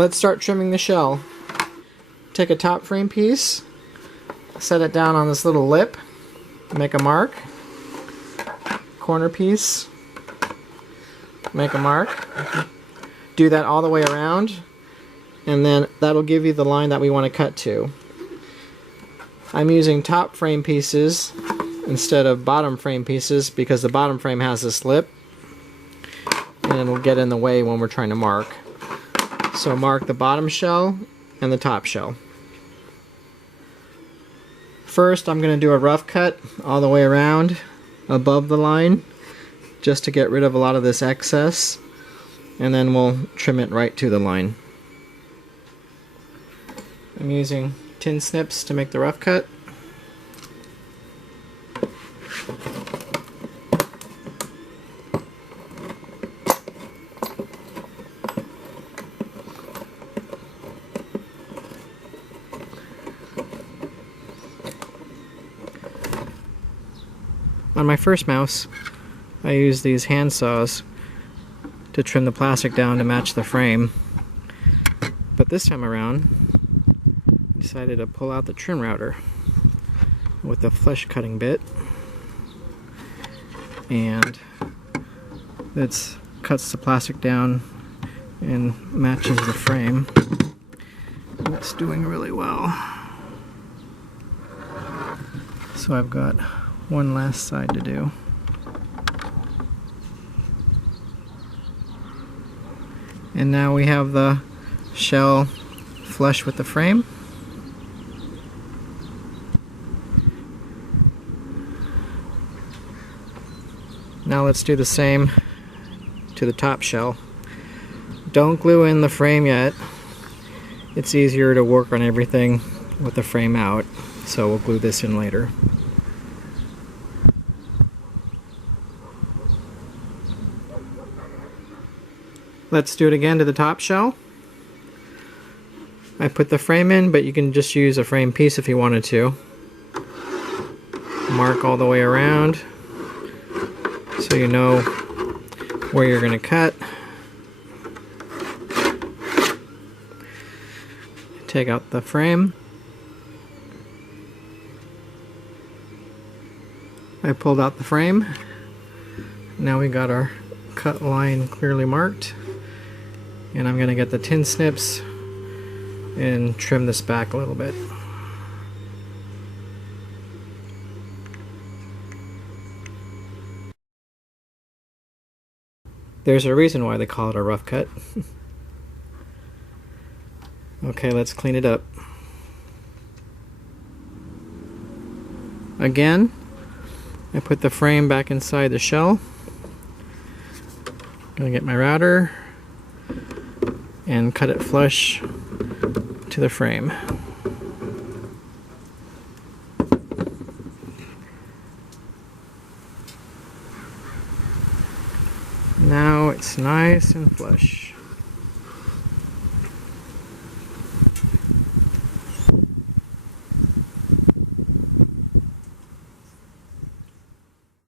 Let's start trimming the shell. Take a top frame piece, set it down on this little lip, make a mark, corner piece, make a mark, do that all the way around, and then that'll give you the line that we want to cut to. I'm using top frame pieces instead of bottom frame pieces because the bottom frame has this lip and it'll get in the way when we're trying to mark. So mark the bottom shell and the top shell. First I'm going to do a rough cut all the way around above the line just to get rid of a lot of this excess, and then we'll trim it right to the line. I'm using tin snips to make the rough cut. On my first mouse, I used these hand saws to trim the plastic down to match the frame. But this time around, I decided to pull out the trim router with the flesh cutting bit, and it cuts the plastic down and matches the frame. And it's doing really well. So I've got one last side to do. And now we have the shell flush with the frame. Now let's do the same to the top shell. Don't glue in the frame yet. It's easier to work on everything with the frame out, so we'll glue this in later. Let's do it again to the top shell. I put the frame in, but you can just use a frame piece if you wanted to. Mark all the way around so you know where you're going to cut. Take out the frame. I pulled out the frame. Now we got our cut line clearly marked. And I'm going to get the tin snips and trim this back a little bit. There's a reason why they call it a rough cut. Okay, let's clean it up. Again, I put the frame back inside the shell. Gonna get my router and cut it flush to the frame. Now it's nice and flush.